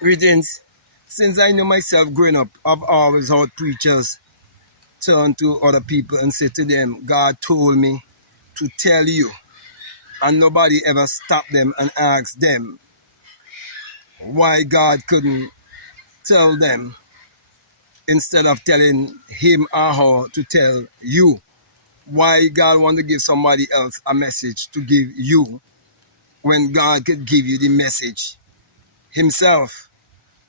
Greetings. Since I know myself growing up, I've always heard preachers turn to other people and say to them, God told me to tell you. And nobody ever stopped them and asked them why God couldn't tell them instead of telling him or her to tell you. Why God want to give somebody else a message to give you when God could give you the message himself.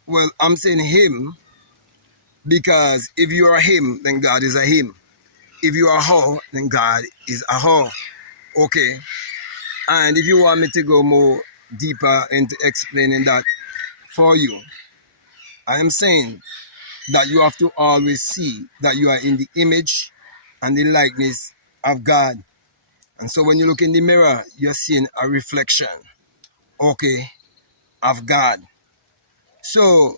Well, I'm saying him because if you are him, then God is a him. If you are her, then God is a her. Okay. And if you want me to go more deeper into explaining that for you, I am saying that you have to always see that you are in the image and the likeness of God. And so when you look in the mirror, you're seeing a reflection, okay, of God. So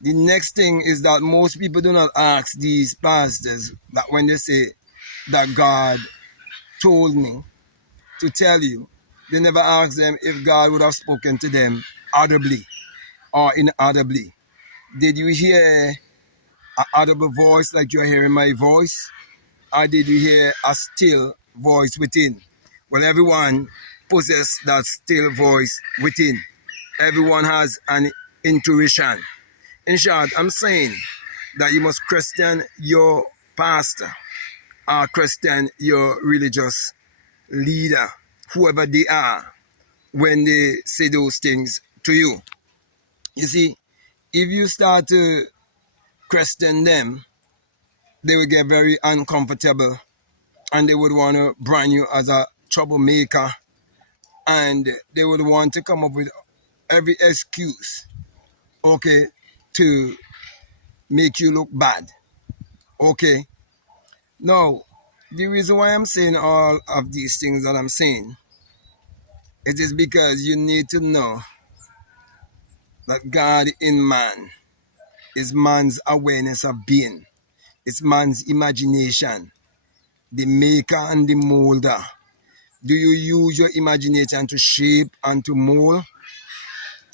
the next thing is that most people do not ask these pastors that when they say that God told me to tell you, they never ask them if God would have spoken to them audibly or inaudibly. Did you hear an audible voice like you're hearing my voice? Or did you hear a still voice within? Well, everyone possesses that still voice within. Everyone has an intuition. In short, I'm saying that you must question your pastor or question your religious leader, whoever they are, when they say those things to you. You see, if you start to question them, they will get very uncomfortable and they would want to brand you as a troublemaker and they would want to come up with every excuse, okay, to make you look bad. Okay. Now, the reason why I'm saying all of these things that I'm saying, it is because you need to know that God in man is man's awareness of being. It's man's imagination, the maker and the molder. Do you use your imagination to shape and to mold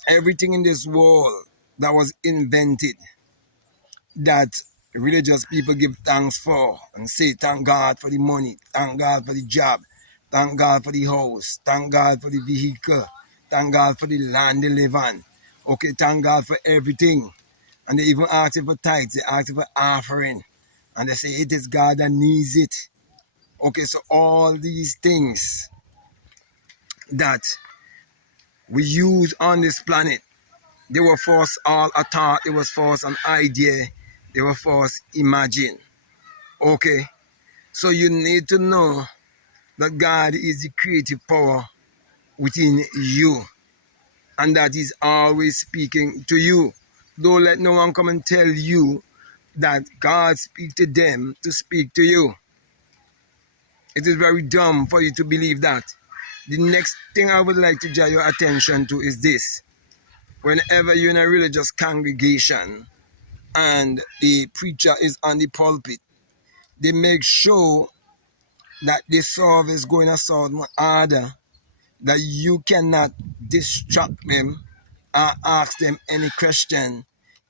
everything in this world that was invented, that religious people give thanks for and say, thank God for the money, thank God for the job, thank God for the house, thank God for the vehicle, thank God for the land they live on. Okay, thank God for everything. And they even ask you for tithes, they ask you for offering. And they say it is God that needs it. Okay, so all these things that we use on this planet, they were for us all a thought, they was for us an idea, they were for us imagine. Okay, so you need to know that God is the creative power within you and that He's always speaking to you. Don't let no one come and tell you that God speaks to them to speak to you. It is very dumb for you to believe that. The next thing I would like to draw your attention to is this. Whenever you're in a religious congregation and the preacher is on the pulpit, they make sure that the service is going a certain order, that you cannot distract them or ask them any question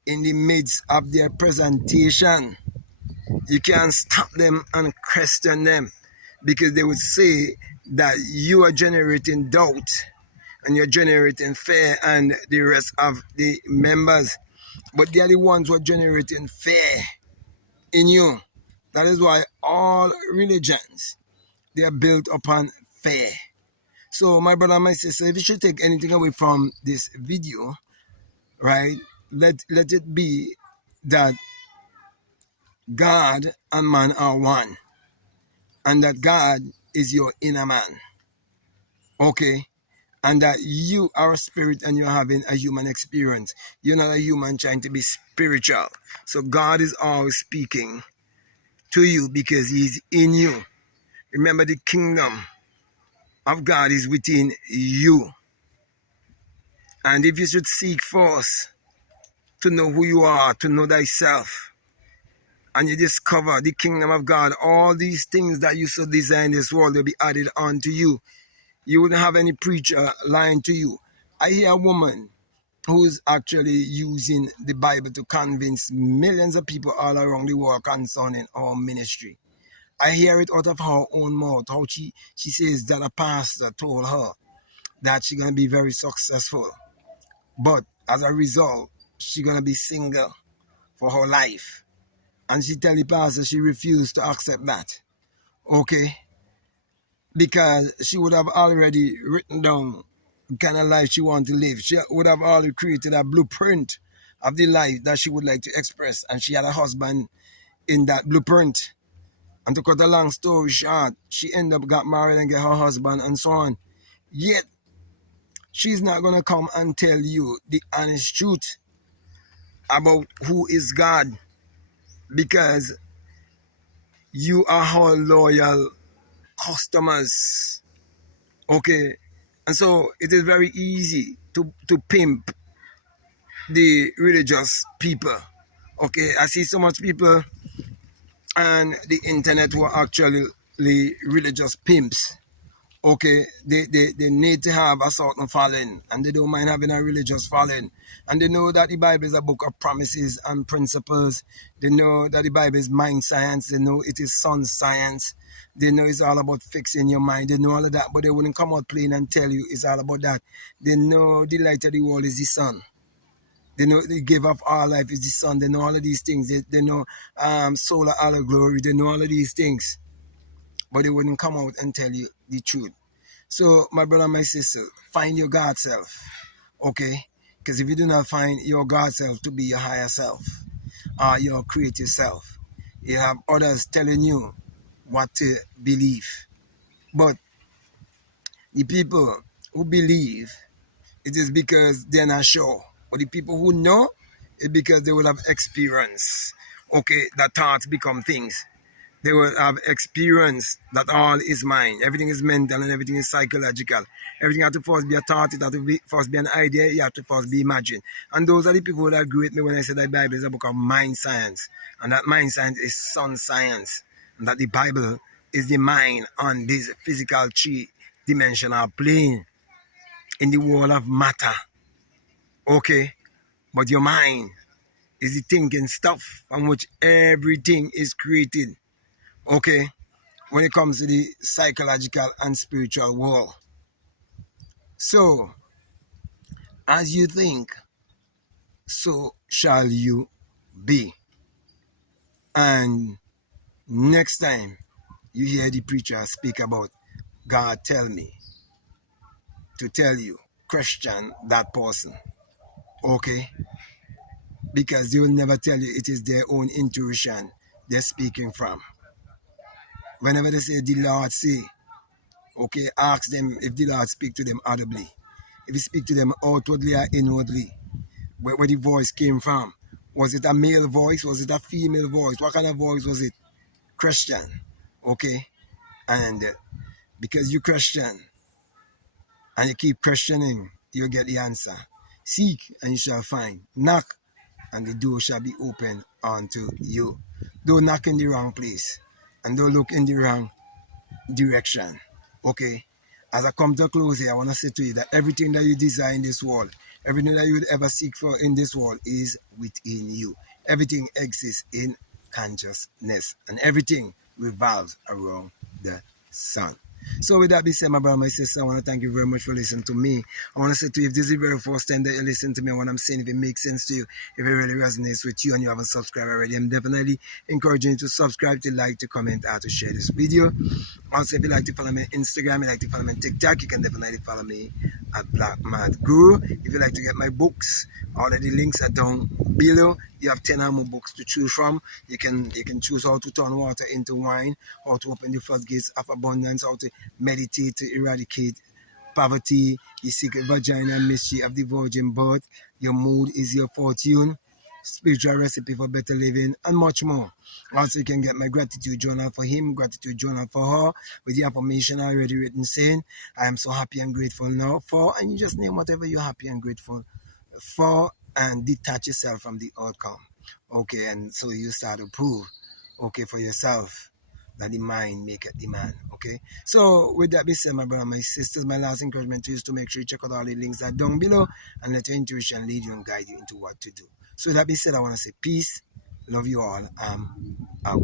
in the midst of their presentation. You can't stop them and question them because they would say that you are generating doubt and you're generating fear and the rest of the members. But they are the ones who are generating fear in you. That is why all religions, they are built upon fear. So my brother and my sister, if you should take anything away from this video, right, let it be that God and man are one. And that God is your inner man. Okay? And that you are a spirit and you're having a human experience. You're not a human trying to be spiritual. So God is always speaking to you because He's in you. Remember, the kingdom of God is within you. And if you should seek first to know who you are, to know thyself, and you discover the kingdom of God, all these things that you so desire in this world will be added onto you. You wouldn't have any preacher lying to you. I hear a woman who's actually using the Bible to convince millions of people all around the world concerning our ministry. I hear it out of her own mouth, how she says that a pastor told her that she's going to be very successful. But as a result, she's going to be single for her life. And she tell the pastor she refused to accept that. Okay? Because she would have already written down the kind of life she wanted to live. She would have already created a blueprint of the life that she would like to express. And she had a husband in that blueprint. And to cut a long story short, she ended up got married and get her husband and so on. Yet, she's not going to come and tell you the honest truth about who is God, because you are her loyal customers. Okay? And so it is very easy to pimp the religious people. Okay? I see so much people on the internet who are actually religious pimps. Okay, they need to have a certain following, and they don't mind having a religious following. And they know that the Bible is a book of promises and principles. They know that the Bible is mind science. They know it is sun science. They know it's all about fixing your mind. They know all of that, but they wouldn't come out plain and tell you it's all about that. They know the light of the world is the sun. They know the giver of all life is the sun. They know all of these things. They know solar allegory. They know all of these things. But they wouldn't come out and tell you the truth. So, my brother, my sister, find your God self, okay? Because if you do not find your God self to be your higher self, your creative self, you have others telling you what to believe. But the people who believe, it is because they're not sure. But the people who know, it's because they will have experience, okay, that thoughts become things. They will have experience that all is mind. Everything is mental and everything is psychological. Everything has to first be a thought, it has to first be an idea, it has to first be imagined. And those are the people that agree with me when I say that the Bible is a book of mind science. And that mind science is sun science. And that the Bible is the mind on this physical three-dimensional plane in the world of matter. Okay? But your mind is the thinking stuff on which everything is created. Okay? When it comes to the psychological and spiritual world. So, as you think, so shall you be. And next time you hear the preacher speak about God tell me to tell you, question that person. Okay? Because they will never tell you it is their own intuition they're speaking from. Whenever they say the Lord say, okay, ask them if the Lord speak to them audibly. If he speak to them outwardly or inwardly, where the voice came from. Was it a male voice? Was it a female voice? What kind of voice was it? Christian. Okay? And because you Christian and you keep questioning, you'll get the answer. Seek and you shall find. Knock and the door shall be opened unto you. Don't knock in the wrong place and don't look in the wrong direction. Okay? As I come to a close here, I want to say to you that everything that you desire in this world, everything that you would ever seek for in this world is within you. Everything exists in consciousness and everything revolves around the sun. So with that being said, my brother, my sister, I want to thank you very much for listening to me. I want to say to you, if this is the very first time that you listen to me, what I'm saying, if it makes sense to you, if it really resonates with you and you haven't subscribed already, I'm definitely encouraging you to subscribe, to like, to comment, or to share this video. Also, if you like to follow me on Instagram, you like to follow me on TikTok, you can definitely follow me at Black Mad Guru. If you like to get my books, all of the links are down below. You have 10 or more books to choose from. You can choose how to turn water into wine, how to open the floodgates of abundance, how to meditate to eradicate poverty, the secret vagina mystery of the virgin birth, your mood is your fortune, spiritual recipe for better living, and much more. Also, you can get my gratitude journal for him, gratitude journal for her, with the affirmation already written saying, I am so happy and grateful now for, and you just name whatever you're happy and grateful for, and detach yourself from the outcome. Okay, and so you start to prove, okay, for yourself that the mind maketh the man. Okay. Okay. So with that being said, my brother, my sisters, my last encouragement to you is to make sure you check out all the links that are down below and let your intuition lead you and guide you into what to do. So with that being said, I want to say peace. Love you all. Out.